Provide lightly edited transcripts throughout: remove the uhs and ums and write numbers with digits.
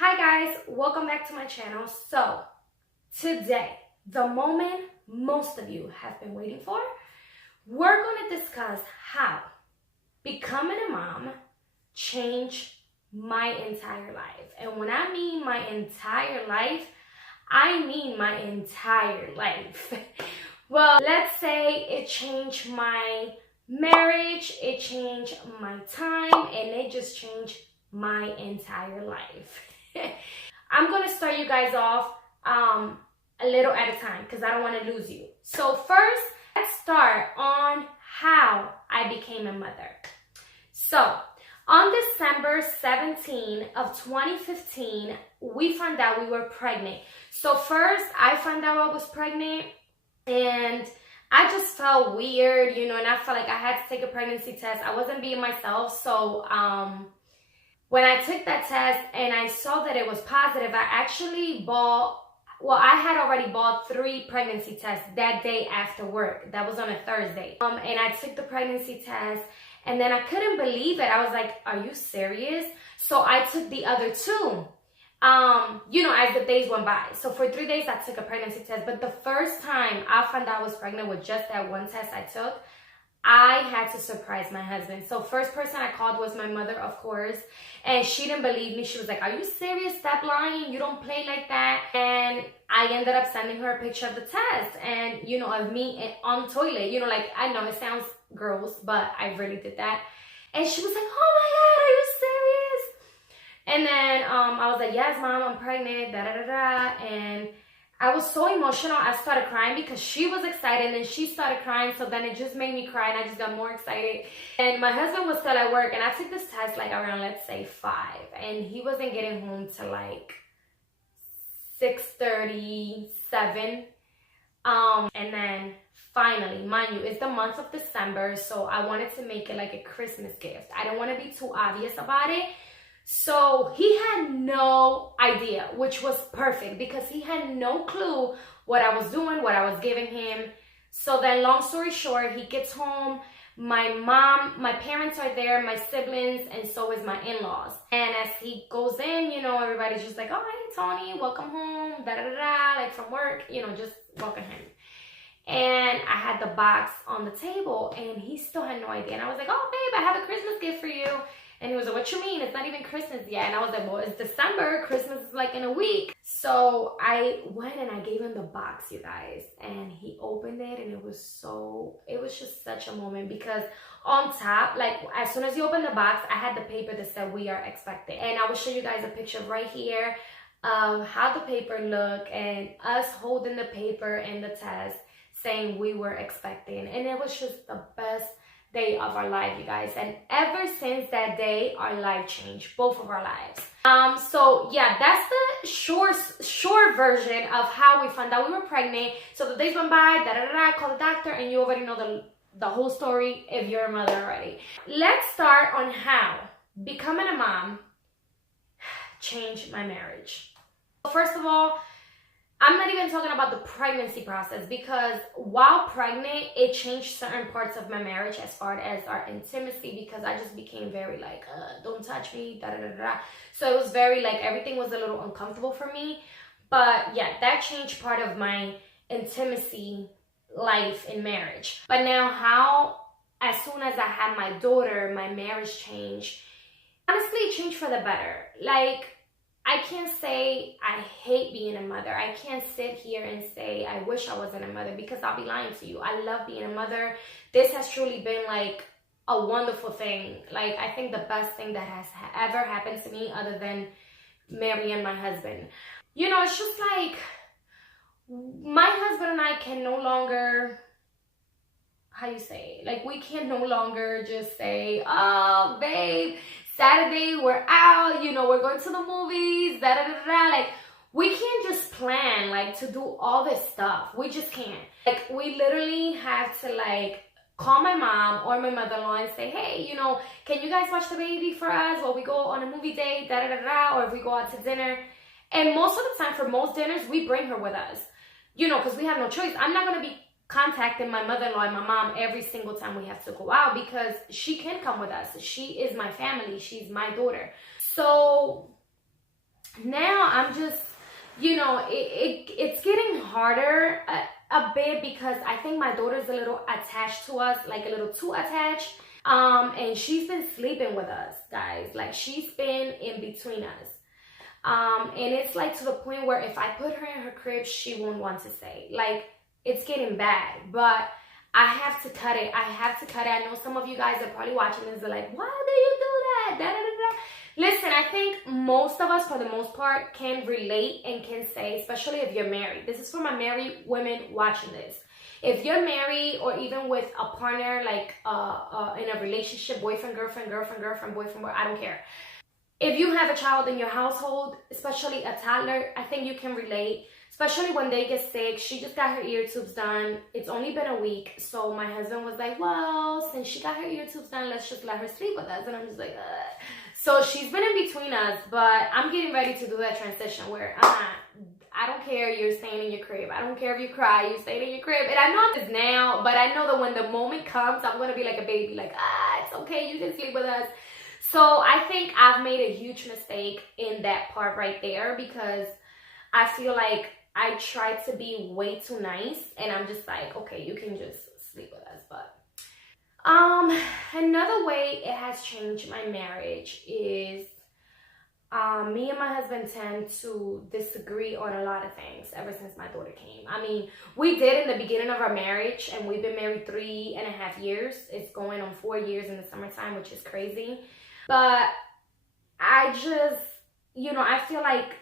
Hi guys, welcome back to my channel. So today, the moment most of you have been waiting for, we're going to discuss how becoming a mom changed my entire life. And when I mean my entire life, I mean my entire life. Well, let's say it changed my marriage, it changed my time, and it just changed my entire life. I'm gonna start you guys off a little at a time because I don't want to lose you. So first, let's start on how I became a mother. So on December 17 of 2015, we found out we were pregnant. So first, I found out I was pregnant and I just felt weird, and I felt like I had to take a pregnancy test. I wasn't being myself, so when I took that test and I saw that it was positive, I actually I had already bought 3 pregnancy tests that day after work. That was on a Thursday. And I took the pregnancy test and then I couldn't believe it. I was like, are you serious? So I took the other 2, as the days went by. So for 3 days, I took a pregnancy test. But the first time I found out I was pregnant with just that one test I took, I had to surprise my husband. So first person I called was my mother, of course, and she didn't believe me. She was like, are you serious? Stop lying. You don't play like that. And I ended up sending her a picture of the test and, of me on the toilet. I know it sounds gross, but I really did that. And she was like, oh my God, are you serious? And then I was like, yes, Mom, I'm pregnant, da-da-da-da. And I was so emotional, I started crying because she was excited and she started crying, so then it just made me cry and I just got more excited. And my husband was still at work and I took this test around, let's say 5, and he wasn't getting home till 6:37. And then finally, mind you, it's the month of December, so I wanted to make it like a Christmas gift. I didn't want to be too obvious about it. So he had no idea, which was perfect because he had no clue what I was doing, what I was giving him. So then long story short, he gets home, my parents are there, my siblings, and so is my in-laws. And as he goes in, everybody's just like, oh, hey, Tony, welcome home, da-da-da-da, from work, just welcome him. And I had the box on the table and he still had no idea. And I was like, oh, babe, I have a Christmas gift for you. And he was like, what you mean? It's not even Christmas yet. And I was like, well, it's December. Christmas is in a week. So I went and I gave him the box, you guys. And he opened it and it was just such a moment because on top, as soon as he opened the box, I had the paper that said we are expecting. And I will show you guys a picture right here of how the paper looked and us holding the paper and the test saying we were expecting. And it was just the best day of our life, you guys, and ever since that day our life changed, both of our lives. So yeah, that's the short version of how we found out we were pregnant. So the days went by, I called the doctor, and you already know the whole story if you're a mother already. Let's start on how becoming a mom changed my marriage. First of all, I'm not even talking about the pregnancy process because while pregnant, it changed certain parts of my marriage as far as our intimacy because I just became very don't touch me, da-da-da-da. So it was very everything was a little uncomfortable for me. But yeah, that changed part of my intimacy life in marriage. But now how, as soon as I had my daughter, my marriage changed. Honestly, it changed for the better. I can't say I hate being a mother. I can't sit here and say I wish I wasn't a mother because I'll be lying to you. I love being a mother. This has truly been a wonderful thing. I think the best thing that has ever happened to me other than marrying my husband. It's just my husband and I can no longer, we can no longer just say, oh, babe, Saturday, we're out, we're going to the movies, da-da-da-da. We can't just plan, to do all this stuff. We just can't. We literally have to, call my mom or my mother-in-law and say, hey, can you guys watch the baby for us while we go on a movie date, da-da-da-da, or if we go out to dinner. And most of the time, for most dinners, we bring her with us, because we have no choice. I'm not going to be contacting my mother-in-law and my mom every single time we have to go out because she can come with us. She is my family. She's my daughter. So now I'm just, it's getting harder a bit because I think my daughter's a little attached to us, like a little too attached. And she's been sleeping with us, guys. Like, she's been in between us. And it's like to the point where if I put her in her crib, she won't want to stay. Like, it's getting bad, but I have to cut it. I know some of you guys are probably watching this are like, why do you do that? Da, da, da, da. Listen, I think most of us, for the most part, can relate and can say, especially if you're married. This is for my married women watching this. If you're married or even with a partner, like in a relationship, boyfriend, girlfriend, boyfriend, I don't care. If you have a child in your household, especially a toddler, I think you can relate. Especially when they get sick. She just got her ear tubes done. It's only been a week. So my husband was like, well, since she got her ear tubes done, let's just let her sleep with us. And I'm just like, ugh. So she's been in between us, but I'm getting ready to do that transition where I don't care, you're staying in your crib. I don't care if you cry, you're staying in your crib. And I know this now, but I know that when the moment comes, I'm going to be like a baby, like, it's okay, you can sleep with us. So I think I've made a huge mistake in that part right there because I feel like I tried to be way too nice and I'm just like, okay, you can just sleep with us. But another way it has changed my marriage is me and my husband tend to disagree on a lot of things ever since my daughter came. I mean, we did in the beginning of our marriage, and we've been married 3.5 years. It's going on 4 years in the summertime, which is crazy. But I just, I feel like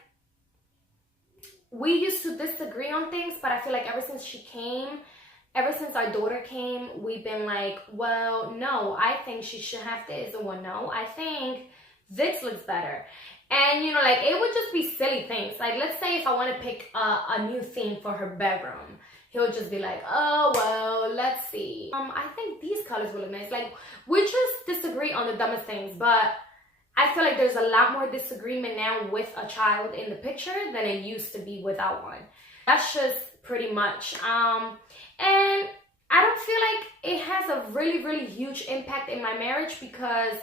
we used to disagree on things, but I feel like ever since our daughter came, we've been like, well, no, I think she should have this, or well, no, I think this looks better. And, like, it would just be silly things. Like, let's say if I want to pick a new theme for her bedroom, he'll just be like, oh, well, let's see. I think these colors will look nice. Like, we just disagree on the dumbest things, but I feel like there's a lot more disagreement now with a child in the picture than it used to be without one. That's just pretty much. And I don't feel like it has a really, really huge impact in my marriage because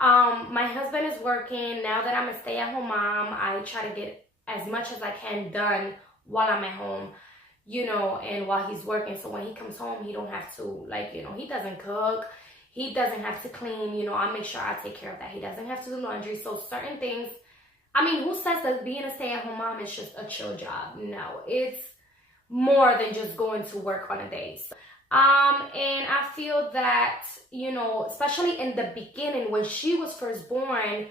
my husband is working. Now that I'm a stay-at-home mom, I try to get as much as I can done while I'm at home, and while he's working. So when he comes home, he don't have to, like, he doesn't cook. He doesn't have to clean, I make sure I take care of that. He doesn't have to do laundry. So certain things, I mean, who says that being a stay-at-home mom is just a chill job? No, it's more than just going to work on a day. And I feel that, especially in the beginning when she was first born,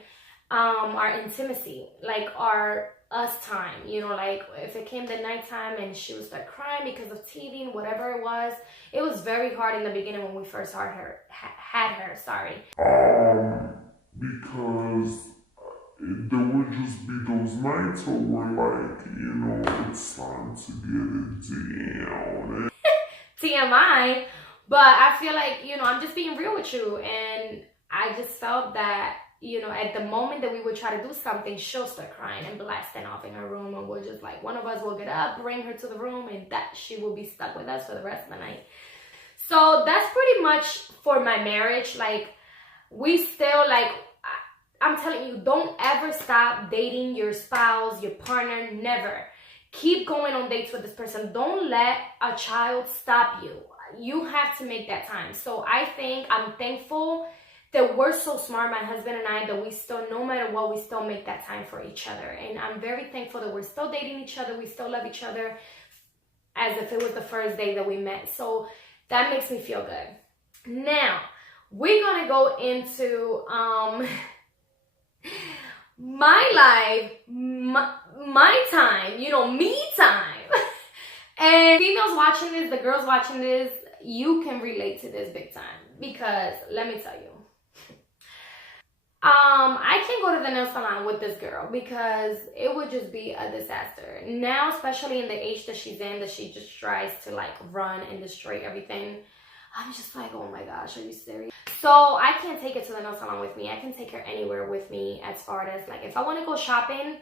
our intimacy, like our us time, like if it came the nighttime and she would start crying because of TV and whatever it was very hard in the beginning when we first had her, because there would just be those nights where we're like, it's time to get it down. TMI, but I feel like, I'm just being real with you, and I just felt that, at the moment that we would try to do something, she'll start crying and blasting off in her room, and we'll just like, one of us will get up, bring her to the room, and that she will be stuck with us for the rest of the night. So that's pretty much for my marriage. Like, we still, like, I'm telling you, don't ever stop dating your spouse, your partner, never. Keep going on dates with this person. Don't let a child stop you. You have to make that time. So I think I'm thankful that we're so smart, my husband and I, that we still, no matter what, we still make that time for each other. And I'm very thankful that we're still dating each other. We still love each other as if it was the first day that we met. So that makes me feel good. Now, we're going to go into my life, my time, me time. And females watching this, the girls watching this, you can relate to this big time. Because, let me tell you, I can't go to the nail salon with this girl because it would just be a disaster. Now, especially in the age that she's in, that she just tries to like run and destroy everything. I'm just like, oh my gosh, are you serious? So I can't take it to the nail salon with me. I can take her anywhere with me as far as like, if I want to go shopping,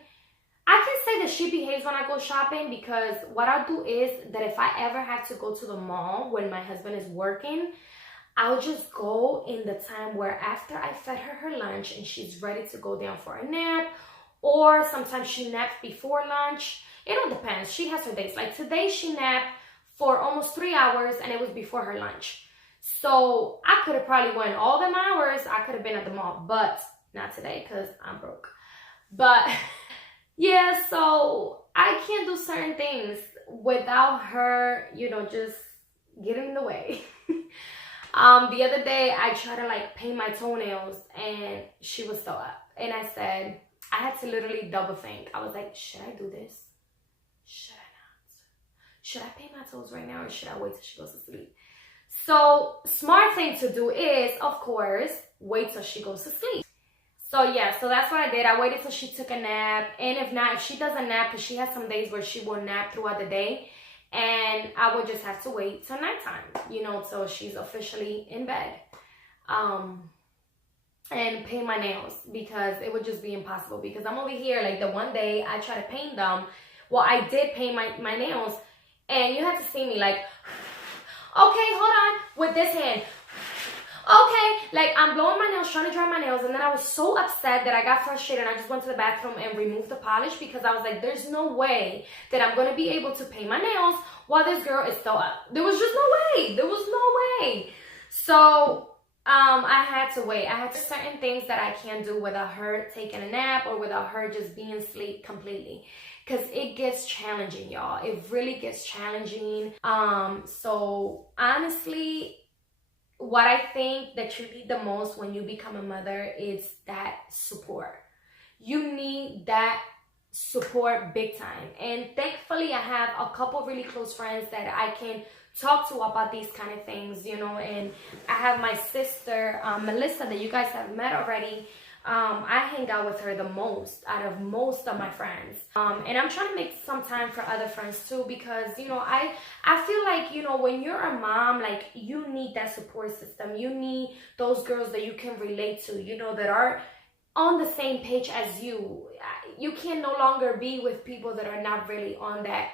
I can say that she behaves when I go shopping, because what I'll do is that if I ever have to go to the mall when my husband is working, I'll just go in the time where after I fed her lunch and she's ready to go down for a nap, or sometimes she naps before lunch. It all depends. She has her days. Like today she napped for almost 3 hours and it was before her lunch. So I could have probably went all them hours. I could have been at the mall, but not today because I'm broke. But yeah, so I can't do certain things without her, you know, just getting in the way. The other day I tried to like paint my toenails and she was still up. And I said, I had to literally double think. I was like, should I do this? Should I not? Should I paint my toes right now or should I wait till she goes to sleep? So smart thing to do is, of course, wait till she goes to sleep. So yeah, so that's what I did. I waited till she took a nap. And if not, if she doesn't nap, because she has some days where she will nap throughout the day, and I would just have to wait till nighttime, you know, till she's officially in bed. And paint my nails, because it would just be impossible, because I'm over here, like the one day I tried to paint them. Well, I did paint my nails, and you had to see me like, okay, hold on, with this hand. Okay, like I'm blowing my nails, trying to dry my nails, and then I was so upset that I got frustrated and I just went to the bathroom and removed the polish, because I was like, there's no way that I'm going to be able to paint my nails while this girl is still up. There was just no way. There was no way. So I had to wait. I had certain things that I can't do without her taking a nap or without her just being asleep completely, because it gets challenging, y'all. It really gets challenging. So honestly, what I think that you need the most when you become a mother is that support. You need that support big time. And thankfully, I have a couple really close friends that I can talk to about these kind of things, you know. And I have my sister, Melissa, that you guys have met already. I hang out with her the most out of most of my friends. And I'm trying to make some time for other friends too, because, you know, I feel like, you know, when you're a mom, like you need that support system. You need those girls that you can relate to, you know, that are on the same page as you. You can no longer be with people that are not really on that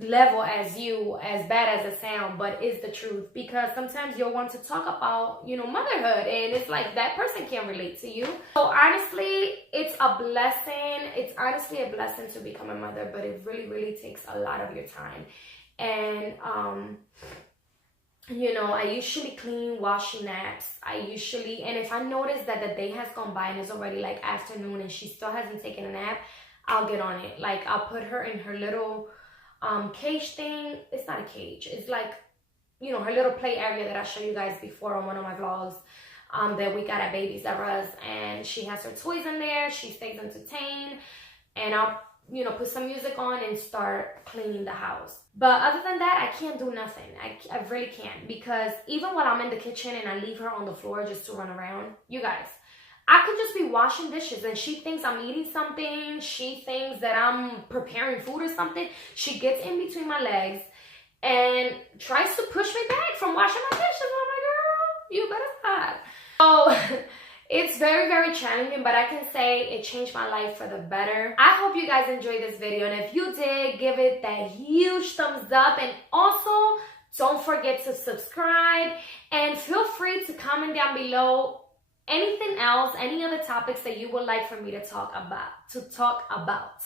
level as you, as bad as it sounds, but it's the truth, because sometimes you'll want to talk about, you know, motherhood, and it's like that person can't relate to you. So honestly, it's a blessing. It's honestly a blessing to become a mother, but it really takes a lot of your time. And you know, I usually clean while she naps. And if I notice that the day has gone by and it's already like afternoon and she still hasn't taken a nap, I'll get on it. Like I'll put her in her little cage thing. It's not a cage, it's like, you know, her little play area that I showed you guys before on one of my vlogs that we got at Babies R Us, and she has her toys in there. She stays entertained, and I'll, you know, put some music on and start cleaning the house. But other than that, I can't do nothing. I really can't, because even when I'm in the kitchen and I leave her on the floor just to run around, you guys, I could just be washing dishes and she thinks I'm eating something. She thinks that I'm preparing food or something. She gets in between my legs and tries to push me back from washing my dishes. I'm like, girl, you better stop. So it's very challenging, but I can say it changed my life for the better. I hope you guys enjoyed this video, and if you did, give it that huge thumbs up, and also don't forget to subscribe, and feel free to comment down below anything else, any other topics that you would like for me to talk about.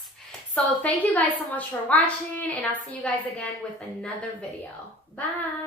So thank you guys so much for watching, and I'll see you guys again with another video. Bye.